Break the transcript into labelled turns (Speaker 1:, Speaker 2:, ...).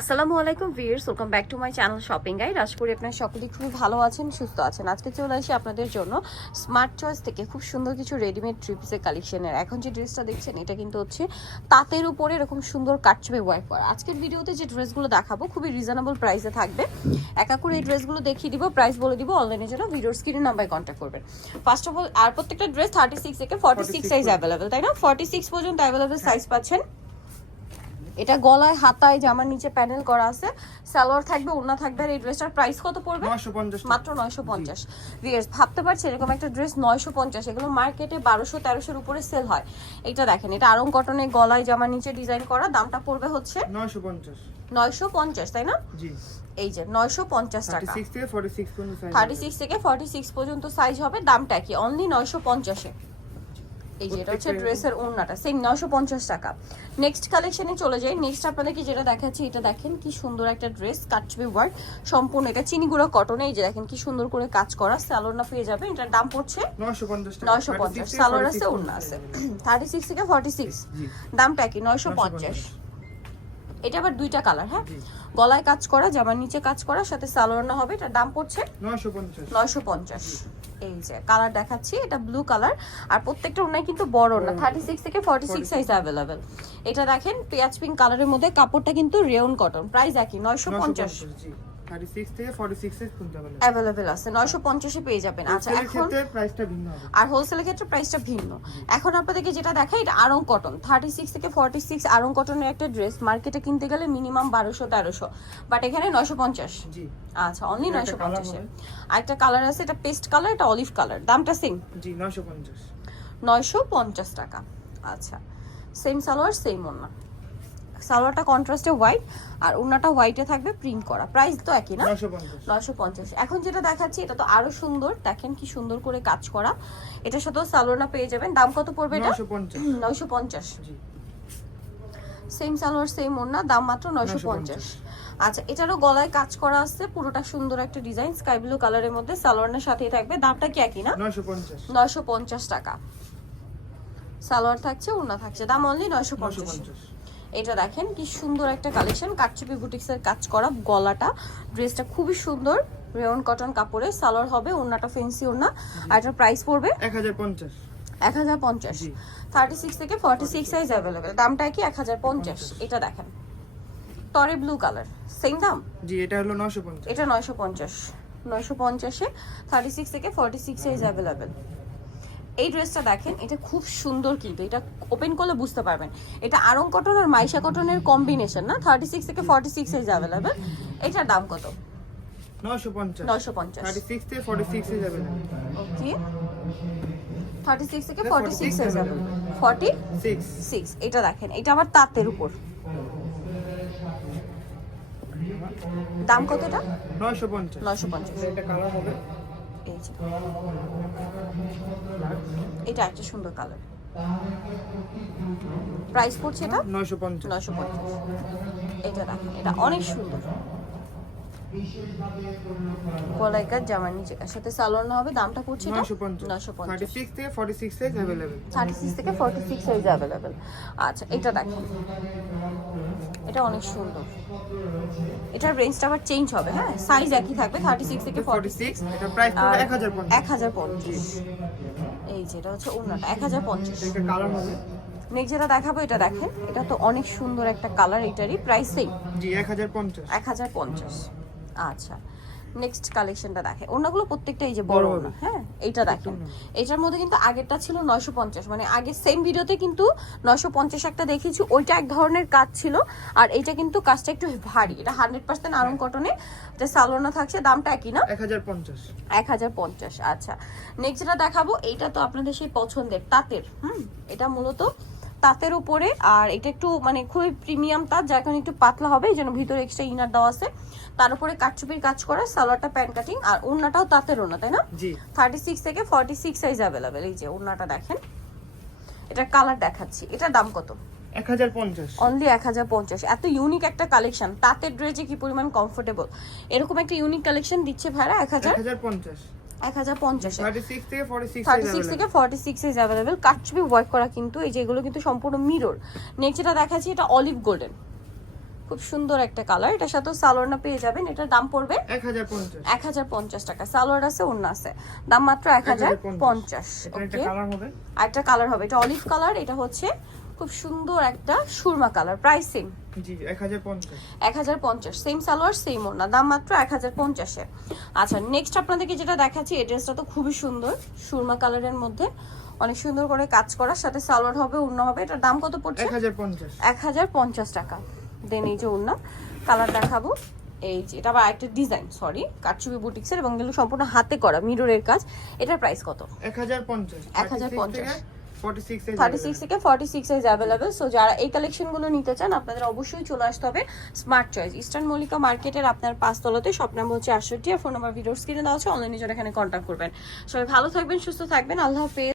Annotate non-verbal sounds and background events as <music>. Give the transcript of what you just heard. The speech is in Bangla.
Speaker 1: আসসালামু আলাইকুম viewers welcome back to my channel shopping guide. আশা করি আপনারা সকলেই খুবই ভালো আছেন, সুস্থ আছেন। আজকে চলে আসি আপনাদের জন্য স্মার্ট চয়েস থেকে খুব সুন্দর কিছু রেডিমেড ট্রিপসের কালেকশনের। এখন যে ড্রেসটা দেখছেন, এটা কিন্তু হচ্ছে তাঁতের উপরে এরকম সুন্দর কাটছবে ওয়ার্ক করা। আজকের ভিডিওতে যে ড্রেসগুলো দেখাবো, খুবই রিজনেবল প্রাইসে থাকবে। একা করে এই ড্রেসগুলো দেখিয়ে দিব, প্রাইস বলে দিব অনলাইনের জন্য ভিডিওর স্ক্রিনের নাম্বারে কন্ট্যাক্ট করবেন। ফার্স্ট অফ অল আর প্রত্যেকটা ড্রেস থার্টি সিক্স থেকে ফর্টি সিক্স সাইজ অ্যাভেলেবেল তাই না? ফর্টি সিক্স পর্যন্ত অ্যাভেলেবেল সাইজ পাচ্ছেন। এটা গলায় হাতায় জামার নিচে প্যানেল করা আছে। সালোয়ার থাকবে ওড়না থাকবে আর এই ড্রেসটার প্রাইস কত পড়বে? মাত্র নয়শো পঞ্চাশ। ভিয়ার্স ভাবতে পারছি এরকম একটা ড্রেস নয়শো পঞ্চাশ এগুলো মার্কেটে বারোশো তেরোশোর উপরে সেল হয়। এটা দেখেন এটা আরং কটনের গলায় জামার নিচে ডিজাইন করা দামটা পড়বে হচ্ছে
Speaker 2: নয়শো পঞ্চাশ।
Speaker 1: নয়শো পঞ্চাশ তাই না? এই যে নয়শো পঞ্চাশ
Speaker 2: থার্টি
Speaker 1: টাকা থার্টি সিক্স থেকে ফর্টি সিক্স পর্যন্ত সাইজ হবে দামটা কি অনলি নয়শো পঞ্চাশে। এই যে এটা হচ্ছে ড্রেসের ওড়নাটা সেম নয়শো পঞ্চাশ টাকা। নেক্সট কালেকশনে চলে যাই। নেক্সট আপনাদেরকে যেটা দেখাচ্ছি এটা দেখেন কি সুন্দর একটা ড্রেস কাটবে ওয়ার্ক সম্পূর্ণ এটা চিনি চিনিগুড়া কটনে এই যে দেখেন কি সুন্দর করে কাজ করা স্যালোনা পেয়ে যাবে এটার দাম পড়ছে
Speaker 2: নয়শো পঞ্চাশ টাকা।
Speaker 1: নয়শো
Speaker 2: 36
Speaker 1: পঞ্চাশ
Speaker 2: থেকে
Speaker 1: সালোয়ার
Speaker 2: 46
Speaker 1: আছে ওড়না আছে। থার্টি সিক্স <clears throat> থেকে ফর্টি সিক্স দামটা কি নয়শো
Speaker 2: 950
Speaker 1: পঞ্চাশ। এটা আবার দুইটা কালার হ্যাঁ? গলায় কাজ করা জামার নিচে কাজ করা সাথে সালোয়ার হবে। এটা দাম পড়ছে
Speaker 2: নয়শো পঞ্চাশ।
Speaker 1: এই যে কালার দেখাচ্ছি এটা ব্লু কালার। আর প্রত্যেকটা ওনায় কিন্তু বড় না থার্টি সিক্স থেকে ফর্টি সিক্স সাইজ অ্যাভেলেবেল এটা দেখেন পেঁয়াজ পিঙ্ক কালারের মধ্যে কাপড়টা কিন্তু রেয়ন কটন প্রাইস একই নয়শো পঞ্চাশ
Speaker 2: জি থার্টি সিক্স থেকে এর
Speaker 1: আছে পেয়ে যাবেন। আচ্ছা এখন
Speaker 2: প্রাইসটা ভিন্ন হবে।
Speaker 1: আর হোলসেলের ক্ষেত্রে প্রাইসটা ভিন্ন। এখন আপনাদেরকে যেটা দেখাই এটা আরং কটন থার্টি সিক্স থেকে ফর্টি সিক্স আরং কটনের একটা ড্রেস মার্কেটে কিনতে গেলে মিনিমাম বারোশো তেরোশো। বাট এখানে নয়শো পঞ্চাশ।
Speaker 2: জি।
Speaker 1: আচ্ছা অনলি
Speaker 2: এটা একটা
Speaker 1: নয়শো পঞ্চাশে। আরেকটা কালার আছে এটা পেস্ট কালার এটা অলিভ কালার দামটা সেম
Speaker 2: জি নয়শো পঞ্চাশ।
Speaker 1: নয়শো পঞ্চাশ টাকা। আচ্ছা সেম সালোয়ার সেম ওড়না। সালোয়ারটা কন্ট্রাস্টে হোয়াইট আর ওড়নাটা হোয়াইটে থাকবে প্রিন্ট করা। প্রাইস তো একই না?
Speaker 2: নয়শো পঞ্চাশ।
Speaker 1: এখন যেটা দেখাচ্ছি এটা তো আরও সুন্দর। দেখেন কি সুন্দর করে কাজ করা। এটার সাথেও সালোয়ারটা পেয়ে যাবেন। দাম কত পড়বে এটা?
Speaker 2: নয়শো পঞ্চাশ।
Speaker 1: সেম সালোয়ার সেম ওড়না দাম মাত্র নয়শো পঞ্চাশ। আচ্ছা এটারও গলায় কাজ করা আছে। পুরোটা সুন্দর একটা ডিজাইন স্কাই ব্লু কালারের মধ্যে সালোয়ারের সাথেই থাকবে। দামটা কি একই না?
Speaker 2: নয়শো পঞ্চাশ।
Speaker 1: টাকা। সালোয়ার থাকছে ওড়না থাকছে। দাম অনলি নয়শো পঞ্চাশ। এটা দেখেন কি সুন্দর একটা কালেকশন কাটচুপি বুটিক্সের কাজ করা গলাটা। ড্রেসটা খুবই সুন্দর। রেয়ন কটন কাপড়ে সালোয়ার হবে ওড়নাটা ফেন্সি ওড়না। আর এটার প্রাইস পড়বে
Speaker 2: এক হাজার পঞ্চাশ।
Speaker 1: এক হাজার পঞ্চাশ। থার্টি সিক্স থেকে ফর্টি সিক্স সাইজ অ্যাভেলেবেল দামটা কি এক হাজার পঞ্চাশ? এটা দেখেন। টরে ব্লু কালার সেম দাম?
Speaker 2: জি এটা হলো নয়শো পঞ্চাশ।
Speaker 1: এটা নয়শো পঞ্চাশ। নয়শো পঞ্চাশে থার্টি সিক্স থেকে ফর্টি সিক্স সাইজ অ্যাভেলেবেল এই ড্রেসটা দেখেন এটা খুব সুন্দর কিন্তু এটা ওপেন করলে বুঝতে পারবেন। এটা আরং কটন আর মাইশা কটনের কম্বিনেশন না? থার্টি সিক্স থেকে ফর্টি সিক্স সাইজ অ্যাভেলেবেল এটার দাম কত?
Speaker 2: নয়শো পঞ্চাশ।
Speaker 1: নয়শো পঞ্চাশ।
Speaker 2: থার্টি সিক্স থেকে forty six
Speaker 1: okay thirty six থেকে forty six
Speaker 2: 46
Speaker 1: available forty
Speaker 2: six
Speaker 1: six এটা দেখেন এটা আবার তাঁতের উপর। দাম কতটা?
Speaker 2: নয়শো পঞ্চাশ।
Speaker 1: নয়শো পঞ্চাশ।
Speaker 2: এটা কালার হবে।
Speaker 1: এই যে। এটা একটা সুন্দর কালার প্রাইস পড়ছে এটা?
Speaker 2: নয়শো পঞ্চাশ।
Speaker 1: নয়শো পঞ্চাশ। এটা দেখেন এটা অনেক সুন্দর। গলাইকার জামার নিচে সাথে সালোয়ার হবে দামটা পড়ছে এটা?
Speaker 2: নয়শো পঞ্চাশ।
Speaker 1: নয়শো
Speaker 2: থার্টি
Speaker 1: পঞ্চাশ।
Speaker 2: সিক্স থেকে forty six size available
Speaker 1: thirty six থেকে ফর্টি সিক্স সাইজ অ্যাভেলেবেল আচ্ছা এটা দেখেন এটা অনেক সুন্দর। এটার রেঞ্জটা আবার চেঞ্জ হবে হ্যাঁ? সাইজ একই থাকবে থার্টি সিক্স থেকে
Speaker 2: ফর্টি সিক্স এটা প্রাইস এক হাজার পঞ্চাশ।
Speaker 1: এই যেটা হচ্ছে ওনাটা এক হাজার পঞ্চাশ।
Speaker 2: এটা কালার হবে।
Speaker 1: নেক্সট যেটা দেখাবো এটা দেখেন এটা তো অনেক সুন্দর একটা কালার এটারই প্রাইস সেম
Speaker 2: জি এক হাজার পঞ্চাশ।
Speaker 1: এক হাজার পঞ্চাশ। আচ্ছা। নেক্সট কালেকশনটা দেখে। ওনাগুলো প্রত্যেকটা এই যে বড়। হ্যাঁ? এইটা দেখেন। এটার মধ্যে কিন্তু আগেরটা ছিল নয়শো পঞ্চাশ। মানে আগে সেম ভিডিওতে কিন্তু নয়শো পঞ্চাশ একটা দেখেছি ওইটা এক ধরনের কাজ ছিল। আর এইটা কিন্তু কাজটা একটু ভারী। এটা হান্ড্রেড পার্সেন্ট আরং কটনে এটা সালোনা থাকছে দামটা একই না?
Speaker 2: এক হাজার পঞ্চাশ।
Speaker 1: এক হাজার পঞ্চাশ আচ্ছা। নেক্সট যেটা দেখাবো এইটা তো আপনাদের সেই পছন্দের তাঁতের হুম? এটা মূলত তাঁতের উপরে আর এটা একটু মানে খুবই প্রিমিয়াম তাঁত যার কারণে একটু পাতলা হবে এই জন্য ভিতরে এক্সট্রা ইনার দেওয়া আছে। তার উপরে কাটচুপির কাজ করা সালোয়ারটা প্যান্ট কাটিং আর ওড়নাটাও তাঁতের ওড়না তাই না? থার্টি সিক্স থেকে ফর্টি সিক্স সাইজ অ্যাভেলেবেল এই যে ওড়নাটা দেখেন। এটার কালার দেখাচ্ছি। এটার দাম কত?
Speaker 2: এক হাজার পঞ্চাশ।
Speaker 1: অনলি এক হাজার পঞ্চাশ। এত ইউনিক একটা কালেকশন তাঁতের ড্রেসে কি পরিমাণ কমফোর্টেবল এরকম একটা ইউনিক কালেকশন দিচ্ছে ভাড়া এক হাজার
Speaker 2: পঞ্চাশ।
Speaker 1: কাটছবি ওয়ার্ক করা কিন্তু এই যেগুলো কিন্তু সম্পূর্ণ মিরর নেক্সট যেটা দেখাচ্ছি এটা অলিভ গোল্ডেন খুব সুন্দর একটা কালার এটার সাথে সালোয়ারনা পেয়ে যাবেন। এটার দাম পড়বে
Speaker 2: এক হাজার পঞ্চাশ।
Speaker 1: টাকা। সালোয়ার আছে অন্য আছে। দাম মাত্র এক হাজার পঞ্চাশ। ওকে একটা কালার হবে। এটা অলিভ কালার এটা হচ্ছে খুব সুন্দর একটা সুরমা কালার প্রাইস
Speaker 2: জি এক হাজার পঞ্চাশ।
Speaker 1: এক হাজার পঞ্চাশ সেম সালোয়ার সেম দাম মাত্র এক হাজার পঞ্চাশে। আচ্ছা নেক্সট আপনাদেরকে যেটা দেখাচ্ছি এই ড্রেসটা তো খুবই সুন্দর সুরমা কালারের মধ্যে। অনেক সুন্দর করে কাজ করার সাথে সালোয়ার হবে হবে এটার দাম কত পড়ছে?
Speaker 2: এক হাজার পঞ্চাশ।
Speaker 1: এক হাজার পঞ্চাশ টাকা। দেন এই যে কালার দেখাবো। এই যে এটা আবার একটা ডিজাইন সরি বুটিক্সের এবং এগুলো সম্পূর্ণ হাতে করা মিররের কাজ। এটার প্রাইস কত?
Speaker 2: এক হাজার পঞ্চাশ।
Speaker 1: 1050
Speaker 2: ফর্টি সিক্স
Speaker 1: সিক্স থেকে ফর্টি সিক্স অ্যাভেলেবেল সো যারা এই নিতে চান, আপনাদের অবশ্যই চলে আসতে হবে স্মার্ট ইস্টার্ন মল্লিকা আপনার হচ্ছে আর ফোন নাম্বার ভিডিও দেওয়া আছে। এখানে কন্ট্যাক্ট করবেন। সবাই ভালো থাকবেন, সুস্থ থাকবেন। আল্লাহ হাফেজ।